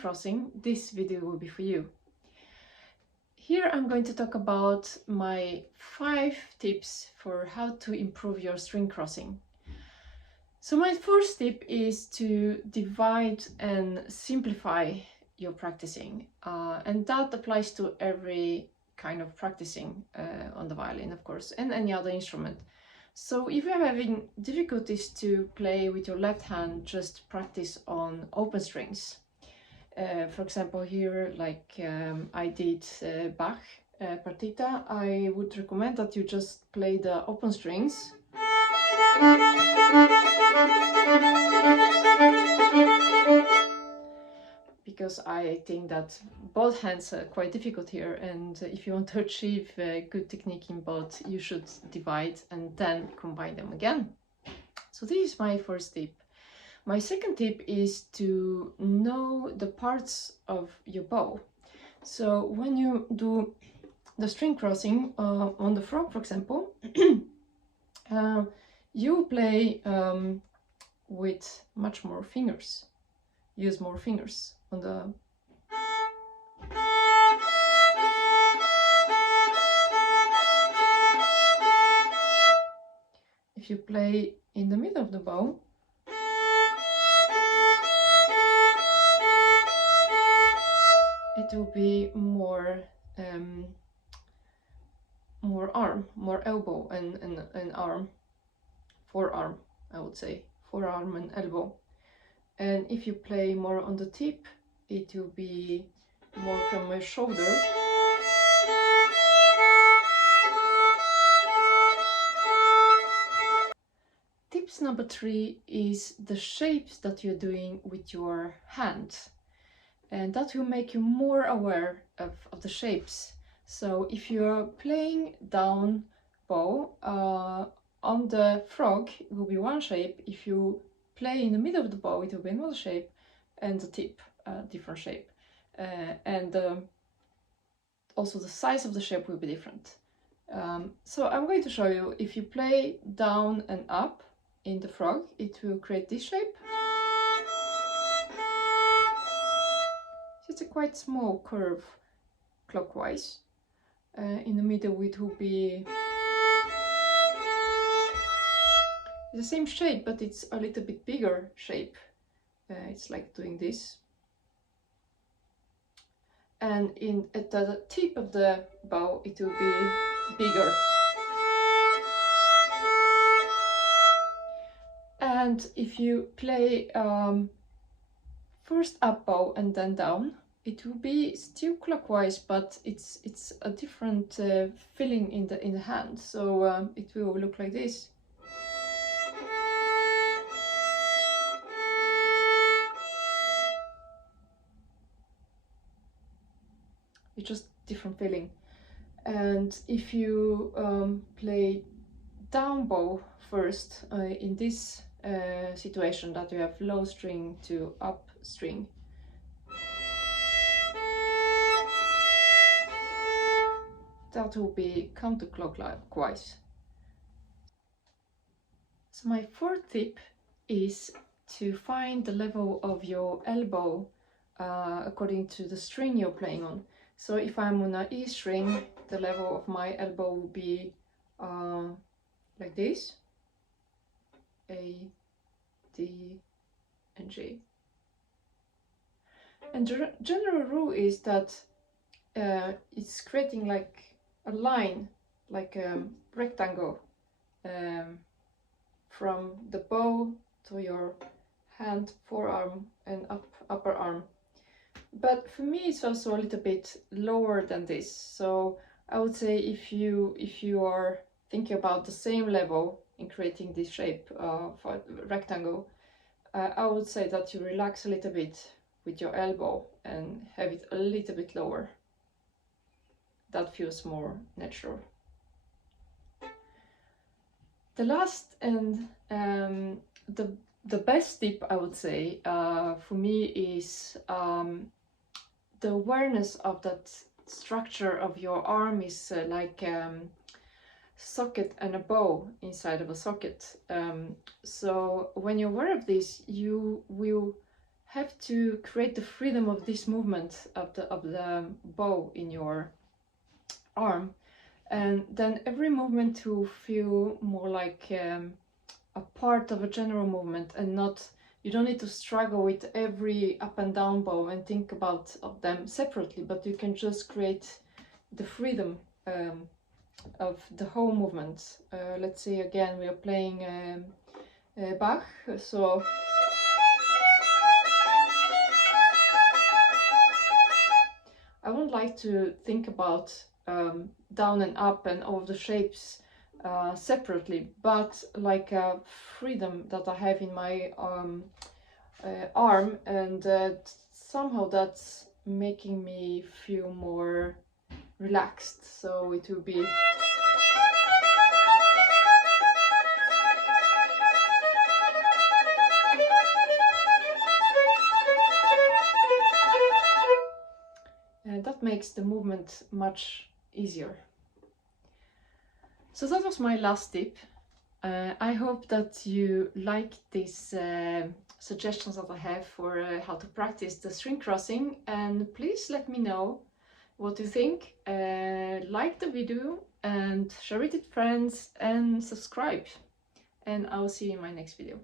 crossing, this video will be for you. Here I'm going to talk about my 5 tips for how to improve your string crossing. So my first tip is to divide and simplify your practicing, and that applies to every kind of practicing on the violin, of course, and any other instrument. So if you're having difficulties to play with your left hand, just practice on open strings. For example, here, like I did Bach partita, I would recommend that you just play the open strings. Because I think that both hands are quite difficult here, and if you want to achieve good technique in both, you should divide and then combine them again. So this is my first tip. My second tip is to know the parts of your bow. So when you do the string crossing on the frog, for example, you play with much more fingers. Use more fingers on the if you play in the middle of the bow, it will be more arm, more elbow and arm, forearm, I would say, forearm and elbow. And if you play more on the tip, it will be more from a shoulder. Tips number 3 is the shapes that you're doing with your hand. And that will make you more aware of the shapes. So if you're playing down bow, on the frog it will be one shape. If you play in the middle of the bow, it will be another shape, and the tip, different shape. And also the size of the shape will be different. So I'm going to show you, if you play down and up in the frog, it will create this shape. It's a quite small curve clockwise. In the middle it will be the same shape, but it's a little bit bigger shape. It's like doing this. And at the tip of the bow it will be bigger. And if you play first up bow and then down, it will be still clockwise, but it's a different feeling in the hand. So it will look like this. It's just different feeling. And if you play down bow first in this situation, that you have low string to up string, that will be counter-clockwise. So my fourth tip is to find the level of your elbow according to the string you're playing on. So if I'm on an E string, the level of my elbow will be like this: A, D, and G. And the general rule is that it's creating like a line, like a rectangle, from the bow to your hand, forearm, and upper arm. But for me it's also a little bit lower than this. So I would say if you are thinking about the same level in creating this shape for rectangle, I would say that you relax a little bit with your elbow and have it a little bit lower. That feels more natural. The last and the best tip, I would say, for me is the awareness of that structure of your arm is like socket and a bow inside of a socket. So when you're aware of this, you will have to create the freedom of this movement of the bow in your arm, and then every movement to feel more like a part of a general movement, and not, you don't need to struggle with every up and down bow and think about of them separately, but you can just create the freedom of the whole movement. Let's say again we are playing Bach, so I wouldn't like to think about down and up and all the shapes separately, but like a freedom that I have in my arm, and somehow that's making me feel more relaxed. So it will be and that makes the movement much easier. So that was my last tip. I hope that you like these suggestions that I have for how to practice the string crossing, and please let me know what you think. Like the video and share it with friends and subscribe, and I'll see you in my next video.